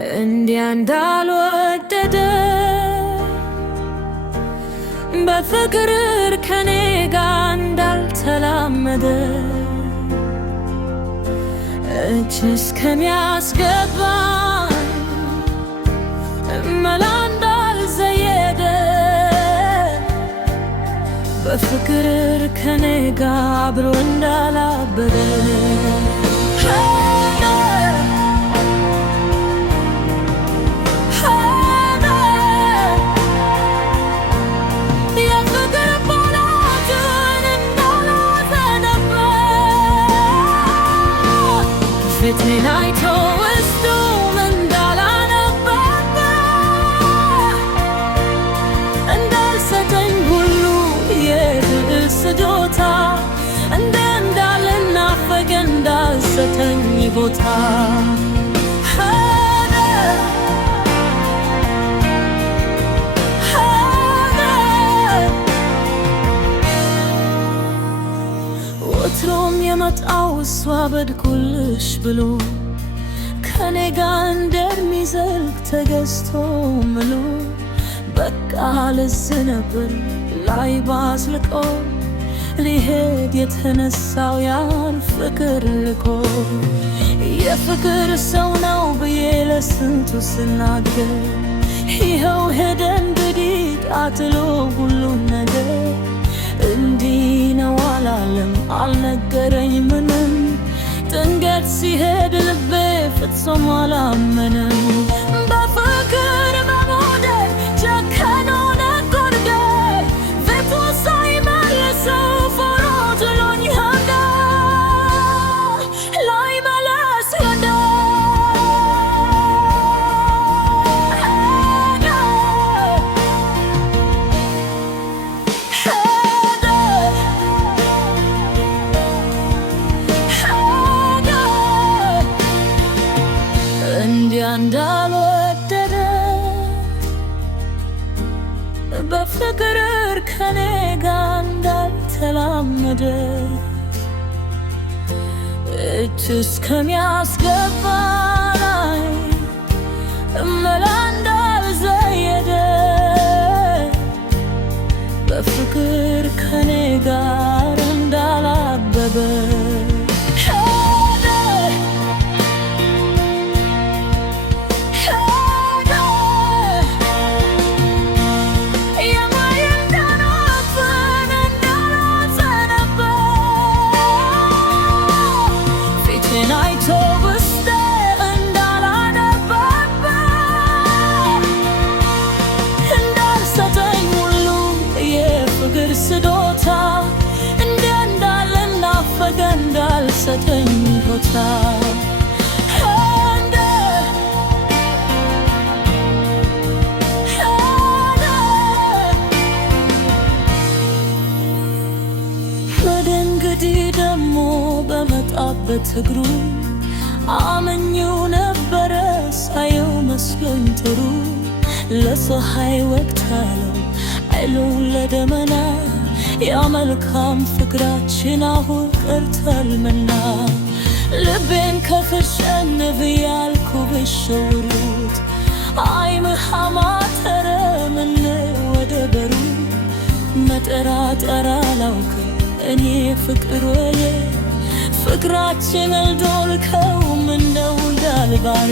እንዲያ እንዳልወደደ በፍቅር ከኔ ጋር እንዳልተላመደ እጅ እስከሚያስገባኝ መላ እንዳልዘየደ በፍቅር ከኔ ጋር አብሮ እንዳላበደ ፊቴን አይቶ ውስጡም እንዳላነበበ እንዳልሰጠኝ ሁሉ የፍቅር ስጦታ እንዳልናፈቅ እንዳልሰጠኝ ቦታ ወትሮም የመጣው እሷ በድኩልሽ ብሎ ከኔ ጋር እንደሚዘልቅ ተገዝቶ ምሎ በቃ ለዚህ ነበር ላይ ባስልቆ ሊሄድ የተነሳው ያን ፍቅር ልኮ የፍቅር ሰው ነው ብዬ ለስንቱ ስናገር ይኸው ሄደ እንግዲህ ጣጥሎ ሁሉን ነገር እንዲህ ነው አላለም አልነገረኝ ምንም ድንገት ሲሄድ ልቤ ፍጹም አላመነም በፍቅር በመውደድ ጨከኖ ነጎደ ፊቱ ሳይመልሰው ፈሮ ጥሎኝ ሄደ ላይመለስ ሄደ እንዳልወደደ በፍቅር ከኔ ጋር እንዳልተላመደ እጅ እስከሚያስገባኝ መላ እንዳልዘየደ በፍቅር ከኔ ጋር እንዳላበበ አይቶ ውስጤ እንዳላነበበ እንዳልሰጠኝ ሁሉ የፍቅር ስጦታ እንዳልናፈቅ እንዳልሰጠኝ ቦታ እንግዲህ ደሞ በመጣበት እግሩ አመኘው ነበረ ሳየው መስሎኝ ጥሩ ለፀሐይ ወቅታለው አይለው ለደመና ያመልካም ፍቅራችን አሁን ቀርቷልና ልቤን ከፍሸንፍ ያልኩ ብሸውሩት አይ መሐማተረ ምን ወደ በሩ መጠራጠር አላውቅም እኔ ፍቅር ወዬ ፍቅራችን አልዶልከውም እንደው እንዳልባር